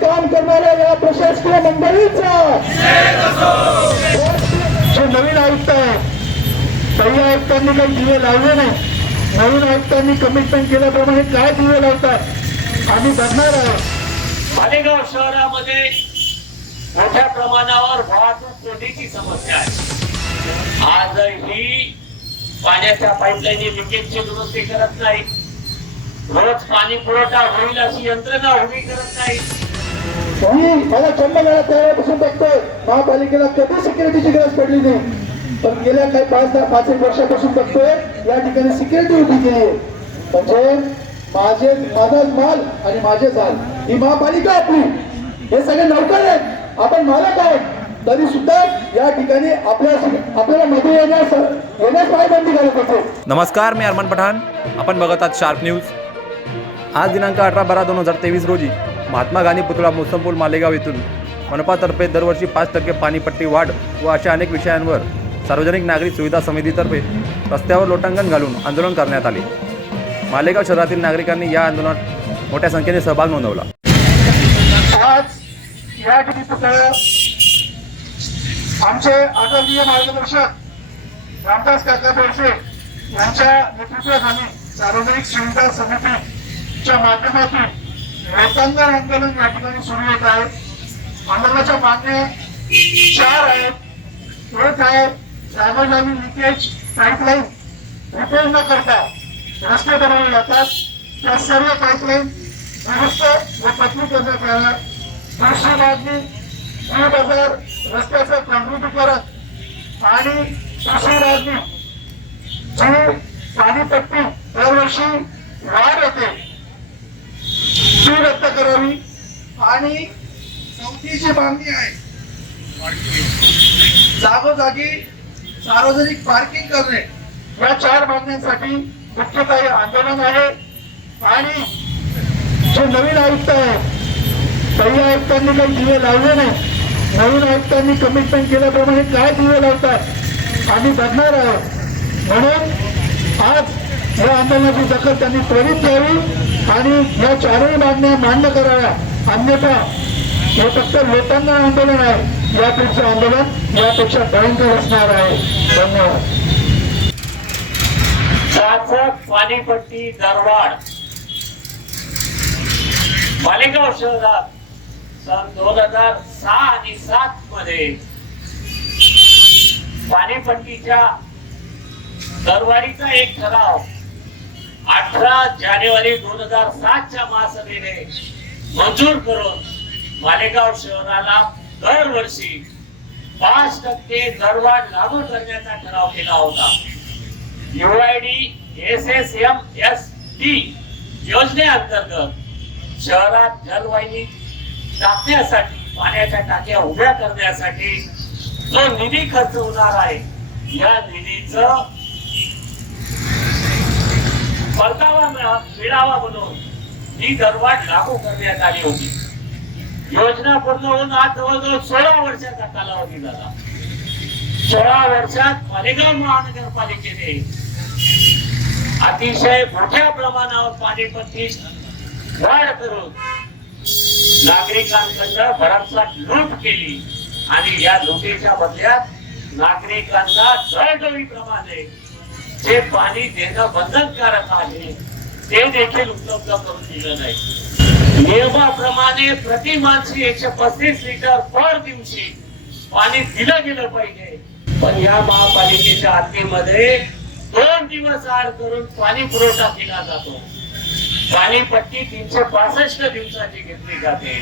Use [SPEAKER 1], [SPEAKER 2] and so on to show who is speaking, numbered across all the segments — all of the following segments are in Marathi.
[SPEAKER 1] काम करणाऱ्या या प्रशासकीय मंडळीचा जे नवीन आयुक्त आहे आयुक्तांनी काही दिवे लावले नाही. नवीन आयुक्तांनी कमिटमेंट केल्याप्रमाणे काय दिवे लावतात आम्ही बघणार आहोत.
[SPEAKER 2] मालेगाव शहरामध्ये मोठ्या प्रमाणावर वाहतूक कोंडीची समस्या आहे. आजही पाण्याच्या पाईपलाईन लिकेजची दुरुस्ती करत नाही रोज पाणी पुरवठा होईल अशी यंत्रणा उभी करत नाही.
[SPEAKER 1] मला जन्म झाला त्यावेळेपासून बघतोय. महापालिकेला कधी सिक्युरिटीची गरज पडली नाही. पण गेल्या काही पाच दहा पाच एक वर्षापासून बघतोय या ठिकाणी सिक्युरिटी उभी केली आहे. म्हणजे माझे माझाच माल आणि माझे जाल. ही महापालिका आपली. हे सगळे नौकर आहेत. आपण मालक आहोत. तरी सुद्धा या ठिकाणी आपल्या आपल्याला मध्ये येण्यास येण्यास पायबंदी करत होते.
[SPEAKER 3] नमस्कार मी अरमान पठाण. आपण बघत आहात शार्प न्यूज आज दिनांक अठरा बारा दोन हजार तेवीस रोजी महात्मा गांधी पुतळा मोसमपूल मालेगाव येथून मनपातर्फे दरवर्षी पाच टक्के पाणीपट्टी वाढ व अशा अनेक विषयांवर सार्वजनिक नागरिक सुविधा समितीतर्फे रस्त्यावर लोटांगण घालून आंदोलन करण्यात आले. मालेगाव शहरातील नागरिकांनी या आंदोलनात मोठ्या संख्येने सहभाग नोंदवला.
[SPEAKER 1] आमचे आदरणीय मार्गदर्शक रामदास काका यांच्या नेतृत्वाखाली सार्वजनिक सुविधा च्या माध्यमातून लोकांगण आंदोलन या ठिकाणी सुरू होत आहे. आंदोलनाच्या मागण्या चार आहेत. एक आहे जागोजागी लिकेज पाईपलाईन रिपेअर न करता रस्ते बनवले जातात. त्या सर्व पाईपलाईन दुरुस्त व पत्नी करण्यात याव्या दुसरी मागणी दीड हजार रस्त्याचं काँक्रिटीकरण आणि दुसरी मागणी जी पाणीपट्टी दरवर्षी वाढ होते. करावी आणि चौथीची मागणी आहे. जागोजागी सार्वजनिक पार्किंग करणे. या चार मागण्यांसाठी मुख्यतः हे आंदोलन आहे. आणि जे नवीन आयुक्त आहे पहिल्या आयुक्तांनी काही दिवे लावले नाही. नवीन आयुक्तांनी कमिटमेंट केल्याप्रमाणे काय दिवे लावतात आम्ही बघणार आहोत. म्हणून आज या आंदोलनाची दखल त्यांनी त्वरित घ्यावी. आणि या चारही मागण्या मान्य कराव्या. अन्यथा हे फक्त लोकांना आंदोलन आहे. यापेक्षा आंदोलन यापेक्षा भयंकर असणार आहे. धन्यवाद.
[SPEAKER 2] जाचक पाणीपट्टी दरवाढ. मालेगाव शहरात सन दोन हजार सहा आणि सात मध्ये पाणीपट्टीच्या दरवाढीचा एक ठराव अठरा जानेवारी दोन हजार सातच्या महासभेने मंजूर करून मालेगाव शहराला दरवर्षी पाच टक्के दरवाढ लागू करण्याचा ठराव केला होता. UID S S M S T योजनेअंतर्गत शहरात जलवाहिनी टाकण्यासाठी पाण्याच्या टाक्या उभ्या करण्यासाठी जो निधी खर्च होणार आहे या निधीचं परतावा मिळावा म्हणून ही दरवाढ लागू करण्यात आली होती. योजना पूर्ण होऊन आज जवळजवळ सोळा वर्षाचा कालावधी झाला. सोळा वर्षात मालेगाव महानगरपालिकेने अतिशय मोठ्या प्रमाणावर पाणीपट्टी वाढ करून नागरिकांकडनं भरमसाठ लूट केली आणि या लुटीच्या बदल्यात नागरिकांना दरडोईप्रमाणे जे पाणी देणं बंधनकारक आहे ते देखील उपलब्ध करून दिलं नाही. नियमाप्रमाणे प्रति माणसी एकशे पस्तीस लिटर पर दिवशी पाणी दिलं गेलं पाहिजे. पण या महापालिकेच्या आज्ञेमध्ये दोन दिवस आड करून पाणी पुरवठा केला जातो. पाणीपट्टी तीनशे पासष्ट दिवसाची घेतली जाते.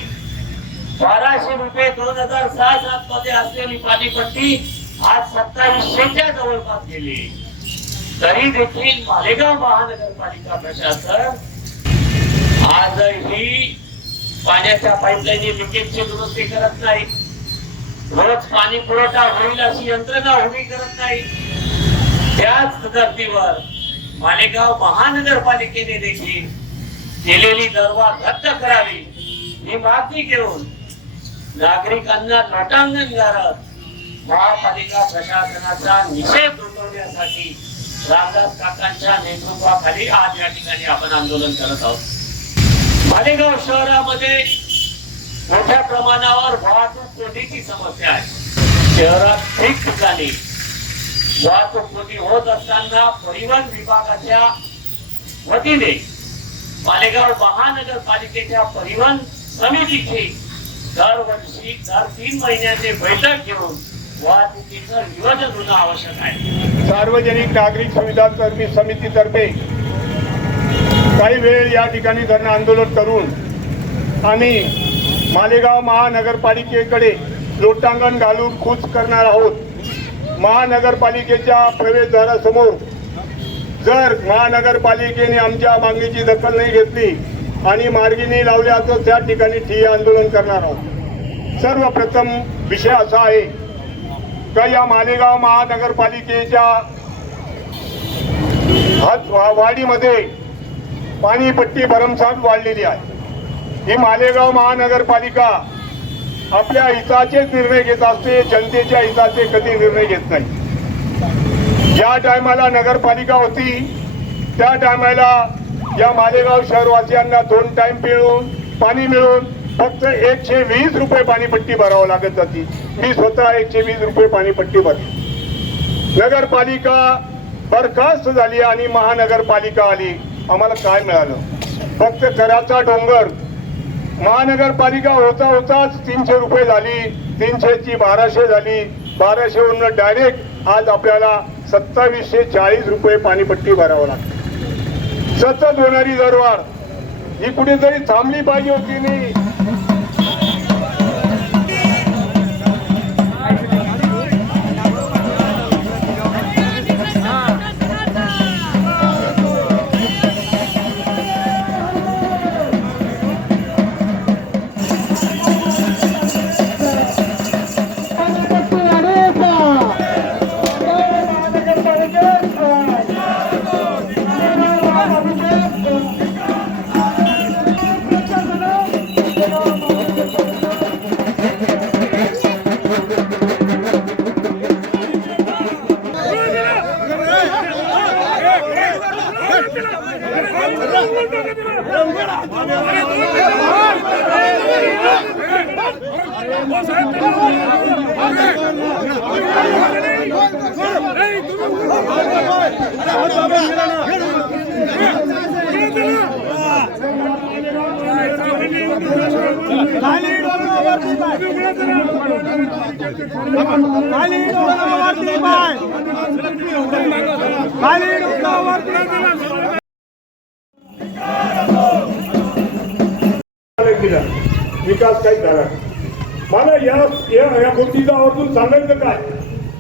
[SPEAKER 2] बाराशे रुपये दोन हजार सहा सात मध्ये असलेली पाणीपट्टी आज सत्तावीसशेच्या जवळपास गेली. तरी देखील मालेगाव महानगरपालिका प्रशासन आजही पाण्याच्या पाईपलाईन लिकेजची दुरुस्ती करत नाही. रोज पाणी पुरवठा होईल अशी यंत्रणा उभी करत नाही. त्याच धर्तीवर मालेगाव महानगरपालिकेने देखील केलेली दरवा रद्द करावी ही मागणी घेऊन नागरिकांना लोटांगण घालत महापालिका प्रशासनाचा निषेध नोंदवण्यासाठी रामदास काकांच्या नेतृत्वाखाली आज या ठिकाणी आपण आंदोलन करत आहोत. मालेगाव शहरामध्ये मोठ्या प्रमाणावर वाहतूक कोंडीची समस्या आहे. शहरात ठिकठिकाणी वाहतूक कोंडी होत असताना परिवहन विभागाच्या वतीने मालेगाव महानगरपालिकेच्या परिवहन समितीची दरवर्षी दर तीन महिन्याचे बैठक घेऊन वाहतुकीचं नियोजन होणं आवश्यक आहे.
[SPEAKER 4] सार्वजनिक नागरिक सुविधा कर्मी समितीतर्फे काही वेळ या ठिकाणी धरणं आंदोलन करून आम्ही मालेगाव महानगरपालिकेकडे लोटांगण घालून खूच करणार आहोत. महानगरपालिकेच्या प्रवेशद्वारासमोर जर महानगरपालिकेने आमच्या मागणीची दखल नाही घेतली आणि मार्गिनी लावल्या तर त्या ठिकाणी ठिय्या आंदोलन करणार आहोत. सर्वप्रथम विषय असा आहे का या मालेगाव महानगरपालिकेच्या वाडीमध्ये पाणीपट्टी भरमसाठ वाढलेली आहे. ही मालेगाव महानगरपालिका आपल्या हिताचेच निर्णय घेत असते जनतेच्या हिताचे कधी निर्णय घेत नाही. ज्या टायमाला नगरपालिका होती त्या टायमाला या मालेगाव शहरवासियांना दोन टाइम मिळून पाणी मिळून फक्त एकशे वीस रुपये पाणीपट्टी भरावं लागत जाती. मी स्वतः एकशे वीस रुपये पाणीपट्टी भरली. नगरपालिका बरखास्त झाली आणि महानगरपालिका आली. आम्हाला काय मिळालं? फक्त कराचा डोंगर. महानगरपालिका होता होताच तीनशे रुपये झाली. तीनशेची बाराशे झाली. बाराशेवरून डायरेक्ट आज आपल्याला सत्तावीसशे चाळीस रुपये पाणीपट्टी भरावं लागते. सतत होणारी दरवाढ. ही कुठेतरी थांबली पाहिजे होती नाही विकास काही झाला मला या या या गोष्टीचा आवर्जून सांगायचं काय?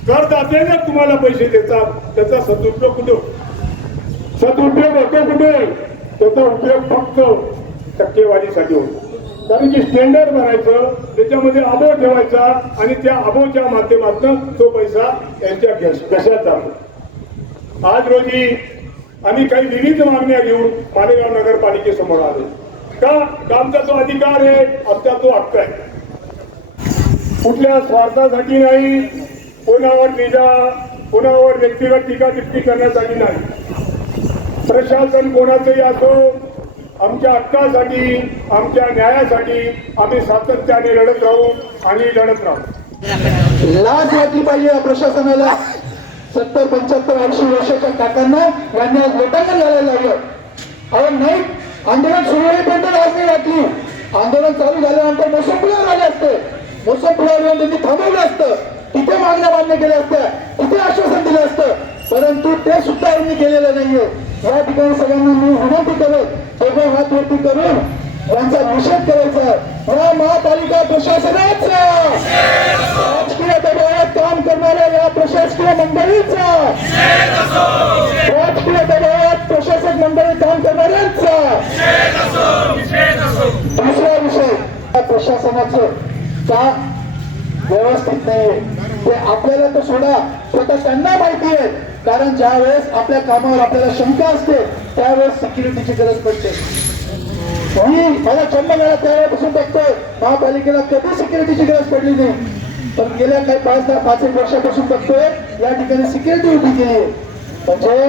[SPEAKER 4] करदात्याने तुम्हाला पैसे देतात त्याचा सदुपयोग कुठे सदुपयोग होतो कुठे? त्याचा उपयोग फक्त टक्केवारीसाठी होतो. कारण की स्टँडर्ड भरायचं त्याच्यामध्ये अबो ठेवायचा आणि त्या अबोच्या माध्यमातून तो पैसा त्यांच्या कशात घशात जातो. आज रोजी आम्ही काही विविध मागण्या घेऊन मालेगाव नगरपालिकेसमोर आलो. का? का आमचा तो अधिकार आहे आमचा तो हक्क आहे. कुठल्या स्वार्थासाठी नाही कोणावर निजा कोणावर व्यक्तिगत टीका टिप्पणी करण्यासाठी नाही. प्रशासन कोणाचंही असो आमच्या हक्कासाठी आमच्या न्यायासाठी आम्ही सातत्याने लढत राहू आणि लढत राहू.
[SPEAKER 1] लाज वाटली पाहिजे या प्रशासनाला. सत्तर पंच्याहत्तर ऐंशी वर्षाच्या काकांना यांनी आज लोटांगण घालायला लागलं. अहो नाही आंदोलन सुरू होईपर्यंत लाज नाही वाटली. आंदोलन चालू झाल्यानंतर मोसम पुढे आले असते. मोसम पुढे येऊन त्यांनी थांबवलं असतं. तिथे मागण्या मान्य केल्या असत्या. तिथे आश्वासन दिलं असतं. परंतु ते सुद्धा यांनी केलेलं नाहीये. या ठिकाणी सगळ्यांना मी विनंती करत दोघं हात वरती करून यांचा निषेध करायचा. या महापालिका प्रशासनाचा राजकीय दबावात काम करणाऱ्या या प्रशासकीय मंडळीचा राजकीय दबावात प्रशासक मंडळी काम करणाऱ्यांचा दुसरा विषय या प्रशासनाचं का व्यवस्थित नाही? ते आपल्याला तर सोडा स्वतः त्यांना माहिती आहे. कारण ज्या वेळेस आपल्या कामावर आपल्याला शंका असते त्यावेळेस सिक्युरिटीची गरज पडते. मी मला जन्मगाळा त्यावेळेपासून बघतोय महापालिकेला कधी सिक्युरिटीची गरज पडली नाही. पण गेल्या काही पाच दहा पाच एक वर्षापासून बघतोय या ठिकाणी सिक्युरिटी उभी केली म्हणजे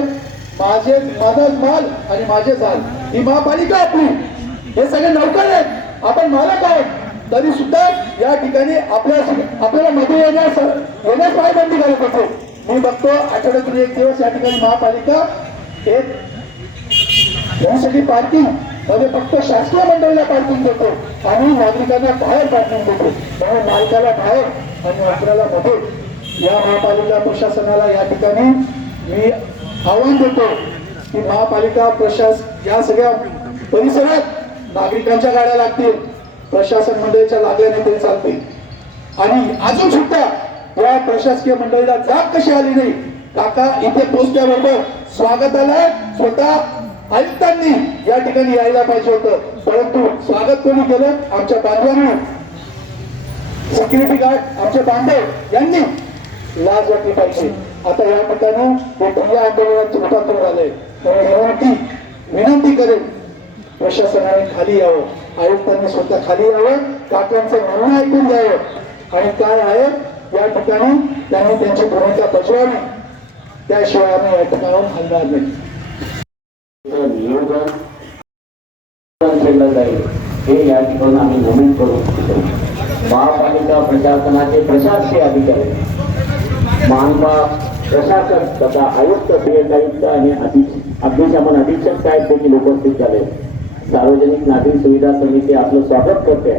[SPEAKER 1] माझे माझाच माल आणि माझे जाल ही महापालिका आपली. हे सगळे नौकर आहेत. आपण मालक आहोत. तरी सुद्धा या ठिकाणी आपल्या आपल्याला मध्ये येण्यास येण्यास पायबंदी घालत होते. मी बघतो आठवड्यातून एक दिवस या ठिकाणी महापालिका एक यासाठी पार्किंगमध्ये फक्त शासकीय मंडळीला पार्किंग देतो आणि नागरिकांना बाहेर पार्किंग देतो. त्यामुळे मालकाला बाहेर आणि वापराला मध्ये. या महापालिका प्रशासनाला या ठिकाणी मी आव्हान देतो की महापालिका प्रशासन या सगळ्या परिसरात नागरिकांच्या गाड्या लागतील प्रशासन मंडळीच्या लागल्याने ते चालतील. आणि अजून सुद्धा त्या प्रशासकीय मंडळीला जाग कशी आली नाही? काका इथे पोहोचल्याबरोबर स्वागताला स्वतः आयुक्तांनी या ठिकाणी यायला पाहिजे होतं. परंतु स्वागत कोणी केलं? आमच्या बांधवांनी. सिक्युरिटी गार्ड आमचे बांधव यांनी लाज वाटली पाहिजे. आता या ठिकाणी हे पहिल्या आंदोलनाचं रूपांतर झालंय. त्यामुळे विनंती विनंती करेल प्रशासनाने खाली यावं. आयुक्तांनी स्वतः खाली यावं. काकांचं म्हणणं ऐकून द्यावं आणि काय आहे? या ठिकाणी त्यांनी त्यांची भूमिका बजवावी त्याशिवाय आम्ही या ठिकाणाहून हलणार नाही.
[SPEAKER 2] नियोजन केलं जाईल हे या ठिकाणी आम्ही नमूद करू महापालिका प्रशासनाचे प्रशासकीय अधिकारी महानपाल प्रशासन तथा आयुक्त पीएस आयुक्त आणि अग्निशमन अधीक्षक साहेब देखील उपस्थित झाले. सार्वजनिक नागरिक सुविधा समिती आपलं स्वागत करते.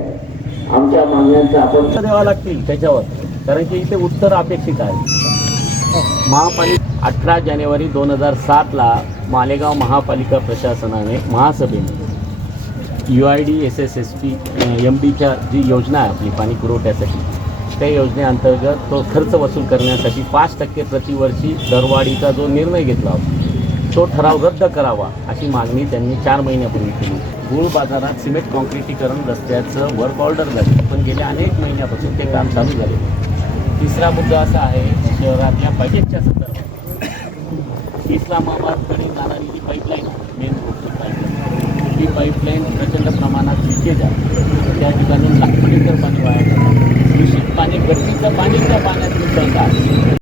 [SPEAKER 2] आमच्या मागण्यांचं आपण द्यावा लागतील त्याच्यावर. कारण की इथे उत्तर अपेक्षित आहे. महापालिका अठरा जानेवारी दोन हजार सातला मालेगाव महापालिका प्रशासनाने महासभेने U I D S S S P M डीच्या जी योजना आहे आपली पाणी पुरवठ्यासाठी त्या योजनेअंतर्गत तो खर्च वसूल करण्यासाठी पाच टक्के प्रतिवर्षी दरवाढीचा जो निर्णय घेतला होता तो ठराव रद्द करावा अशी मागणी त्यांनी चार महिन्यापूर्वी केली. गुळ बाजारात सिमेंट कॉन्क्रिटीकरण रस्त्याचं वर्क ऑर्डर झाले पण गेल्या अनेक महिन्यापासून ते काम चालू झाले तिसरा मुद्दा असा आहे शहरातल्या बजेटच्या संदर्भात. इस्लामाबादकडे जाणारी जी पाईपलाईन आहे मेन रोडची पाईपलाईन ही पाईपलाईन प्रचंड प्रमाणात लिकेज आहे. त्या ठिकाणी लाखो लिटर पाणी वाया जातं दूषित पाणी गरजेचं पाणी त्या पाण्यात मिसळतात.